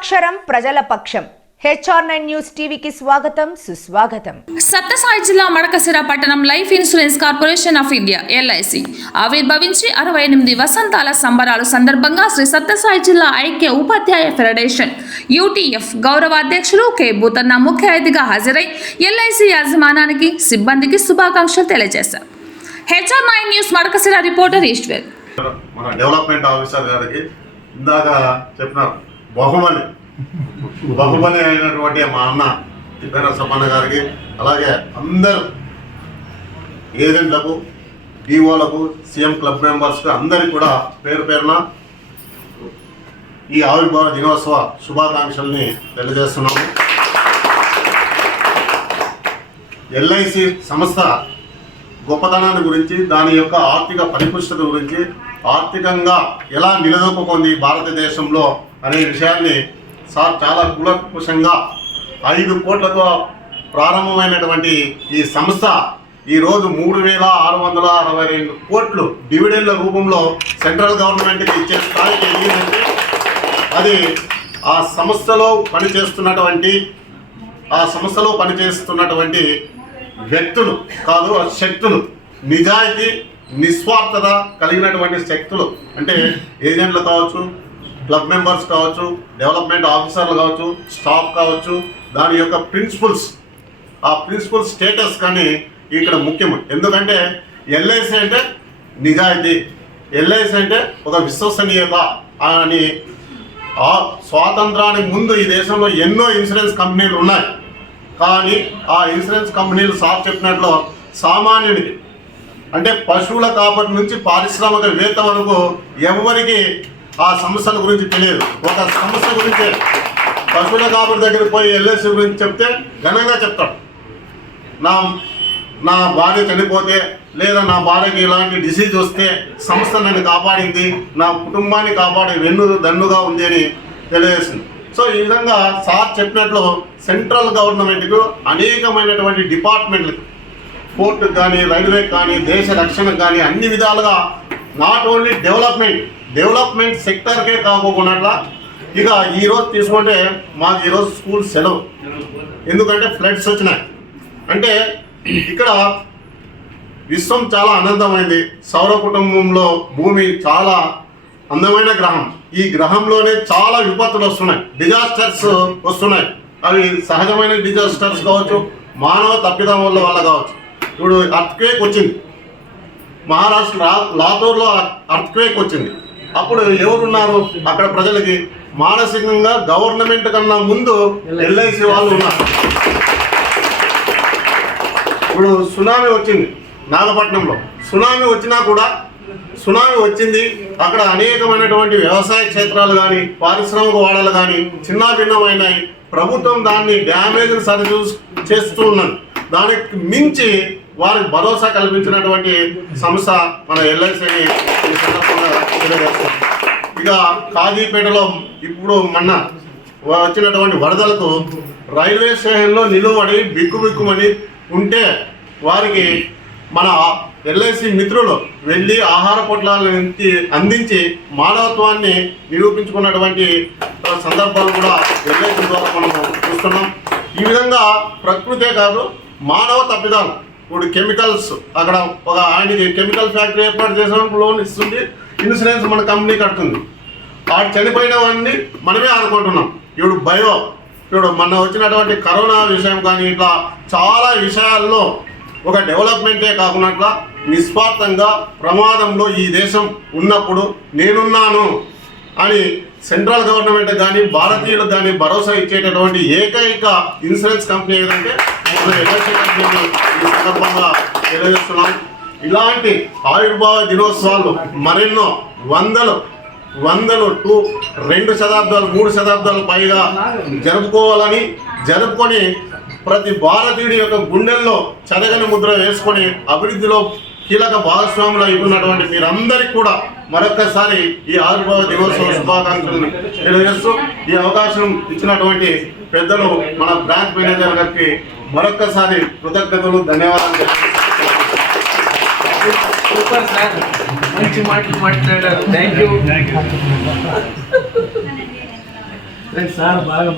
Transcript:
ప్రజాక్షరం ప్రజల పక్షం HR9 news టీవీకి స్వాగతం సుస్వాగతం. సత్యసాయి జిల్లా మడకశిర పట్టణం life insurance corporation of India LIC ఆవిర్భవించి 68 వసంతాల సంబరాలు సందర్భంగా శ్రీ సత్యసాయి జిల్లా ఐక్య ఉపాధ్యాయ ఫెడరేషన్ UTF గౌరవ అధ్యక్షులు K భూతన్న ముఖ్య అతిథిగా హాజరై LIC యాజమాన్యానికి సిబ్బందికి శుభాకాంక్షలు తెలియజేశారు. HR9 news Madakasira reporter Eshwar. మన డెవలప్మెంట్ ఆఫీసర్ గారికి ఇందాక చెప్పిన బహుబలి అయినటువంటి మా అన్న తిప్పేన సమ్మన్న గారికి, అలాగే అందరు ఏజెంట్లకు, DOలకు, CM క్లబ్ మెంబర్స్కి అందరికి కూడా పేరు పేరున ఈ ఆవిర్భావ దినోత్సవ శుభాకాంక్షల్ని తెలియజేస్తున్నాము. LIC సంస్థ గొప్పతనాన్ని గురించి, దాని యొక్క ఆర్థిక పరిపుష్టత గురించి, ఆర్థికంగా ఎలా నిలదొక్కుంది భారతదేశంలో అనే విషయాన్ని సార్ చాలా కూలంకషంగా 5 కోట్లతో ప్రారంభమైనటువంటి ఈ సంస్థ ఈరోజు 3,662 కోట్లు డివిడెండ్ల రూపంలో సెంట్రల్ గవర్నమెంట్కి ఇచ్చే స్థాయికి ఎదిగిందంటే అది ఆ సంస్థలో పనిచేస్తున్నటువంటి వ్యక్తులు కాదు, శక్తులు, నిజాయితీ నిస్వార్థత కలిగినటువంటి శక్తులు. అంటే ఏజెంట్లు కావచ్చు, క్లబ్ మెంబర్స్ కావచ్చు, డెవలప్మెంట్ ఆఫీసర్లు కావచ్చు, స్టాఫ్ కావచ్చు, దాని యొక్క ప్రిన్సిపల్స్, ఆ ప్రిన్సిపల్ స్టేటస్ కానీ ఇక్కడ ముఖ్యం. ఎందుకంటే LIC అంటే నిజాయితీ, LIC అంటే ఒక విశ్వసనీయత అని. ఆ స్వాతంత్రానికి ముందు ఈ దేశంలో ఎన్నో ఇన్సూరెన్స్ కంపెనీలు ఉన్నాయి, కానీ ఆ ఇన్సూరెన్స్ కంపెనీలు సార్ చెప్పినట్లు సామాన్యునికి, అంటే పశువుల కాపరి నుంచి పారిశ్రామికవేత్త వరకు ఎవరికి ఆ సమస్యల గురించి తెలియదు. ఒక సమస్య గురించి పశువుల కాపరి దగ్గరికి పోయి LIC గురించి చెప్తే ఘనంగా చెప్తాడు. నా భార్య చనిపోతే, లేదా నా భార్యకి ఇలాంటి డిసీజ్ వస్తే సంస్థ నన్ను కాపాడింది, నా కుటుంబాన్ని కాపాడే దన్నుగా ఉంది అని తెలియజేసింది. సో ఈ విధంగా సార్ చెప్పినట్లు సెంట్రల్ గవర్నమెంట్కు అనేకమైనటువంటి డిపార్ట్మెంట్లకు, పోర్టుకు కానీ, రైల్వే కానీ, దేశ రక్షణకు కానీ అన్ని విధాలుగా నాట్ ఓన్లీ డెవలప్మెంట్ సెక్టర్కే కాకోకుండా, ఇక ఈరోజు తీసుకుంటే మాకు ఈరోజు స్కూల్ సెలవు, ఎందుకంటే ఫ్లడ్స్ వచ్చినాయి. అంటే ఇక్కడ విశ్వం చాలా అనంతమైంది. సౌర కుటుంబంలో భూమి చాలా అందమైన గ్రహం. ఈ గ్రహంలోనే చాలా విపత్తులు వస్తున్నాయి, డిజాస్టర్స్ వస్తున్నాయి. అవి సహజమైన డిజాస్టర్స్ కావచ్చు, మానవ తప్పిదం వల్ల కావచ్చు. ఇప్పుడు అర్త్క్వేక్ వచ్చింది, మహారాష్ట్ర లాతూర్లో అర్త్క్వేక్ వచ్చింది. అప్పుడు ఎవరున్నారు అక్కడ ప్రజలకి? మానసికంగా గవర్నమెంట్ కన్నా ముందు LIC వాళ్ళు ఉన్నారు. ఇప్పుడు సునామీ వచ్చింది నాగపట్నంలో. సునామీ వచ్చినా కూడా, సునామీ వచ్చింది, అక్కడ అనేకమైనటువంటి వ్యవసాయ క్షేత్రాలు కానీ, పారిశ్రామిక వాడలు కానీ చిన్న భిన్నమైనాయి. ప్రభుత్వం దాన్ని డ్యామేజ్ని చేస్తూ ఉన్నది. దానికి మించి వారికి భరోసా కల్పించినటువంటి సంస్థ మన LIC అని ఈ సందర్భంగా తెలియజేస్తాం. ఇక కాజీపేటలో ఇప్పుడు మొన్న వచ్చినటువంటి వరదలకు రైల్వే స్టేషన్లో నిలువడి బిక్కుమని ఉంటే వారికి మన LIC మిత్రులు వెళ్ళి ఆహార పొట్లాలను అందించి మానవత్వాన్ని నిరూపించుకున్నటువంటి సందర్భాలు కూడా LIC ద్వారా మనం చూస్తున్నాం. ఈ విధంగా ప్రకృతే కాదు, మానవ తప్పిదాలు. ఇప్పుడు కెమికల్స్, అక్కడ ఒక ఆయనకి కెమికల్ ఫ్యాక్టరీ ఏర్పాటు చేసినప్పుడు లోన్ ఇస్తుంది, ఇన్సూరెన్స్ మన కంపెనీ కడుతుంది. ఆ చనిపోయిన వాడిని మనమే ఆదుకుంటున్నాం. ఇప్పుడు మొన్న వచ్చినటువంటి కరోనా విషయం కానీ, ఇట్లా చాలా విషయాల్లో ఒక డెవలప్మెంటే కాకుండా నిస్వార్థంగా ప్రమాదంలో ఈ దేశం ఉన్నప్పుడు నేనున్నాను అని సెంట్రల్ గవర్నమెంట్ కానీ, భారతీయులకు కానీ భరోసా ఇచ్చేటటువంటి ఏకైక ఇన్సూరెన్స్ కంపెనీ ఏదంటే LIC కంపెనీని ఈ సందర్భంగా తెలియజేస్తున్నాం. ఇలాంటి ఆవిర్భావ దినోత్సవాలు మరెన్నో వందలు 2 శతాబ్దాలు 3 శతాబ్దాలు పైగా జరుపుకొని ప్రతి భారతీయుడి యొక్క గుండెల్లో చదగని ముద్ర వేసుకొని అభివృద్ధిలో కీలక భాగస్వాములు అయిపోయినటువంటి మీరందరికీ కూడా మరొక్కసారి ఈ ఆవిర్భావ దినోత్సవ శుభాకాంక్షలను తెలియజేస్తూ, ఈ అవకాశం ఇచ్చినటువంటి పెద్దలు మన బ్రాంచ్ మేనేజర్ గారికి మరొక్కసారి కృతజ్ఞతలు, ధన్యవాదాలు. సూపర్ సార్, మంచి మాటలు మాట్లాడారు. Thank you. సార్ బాగా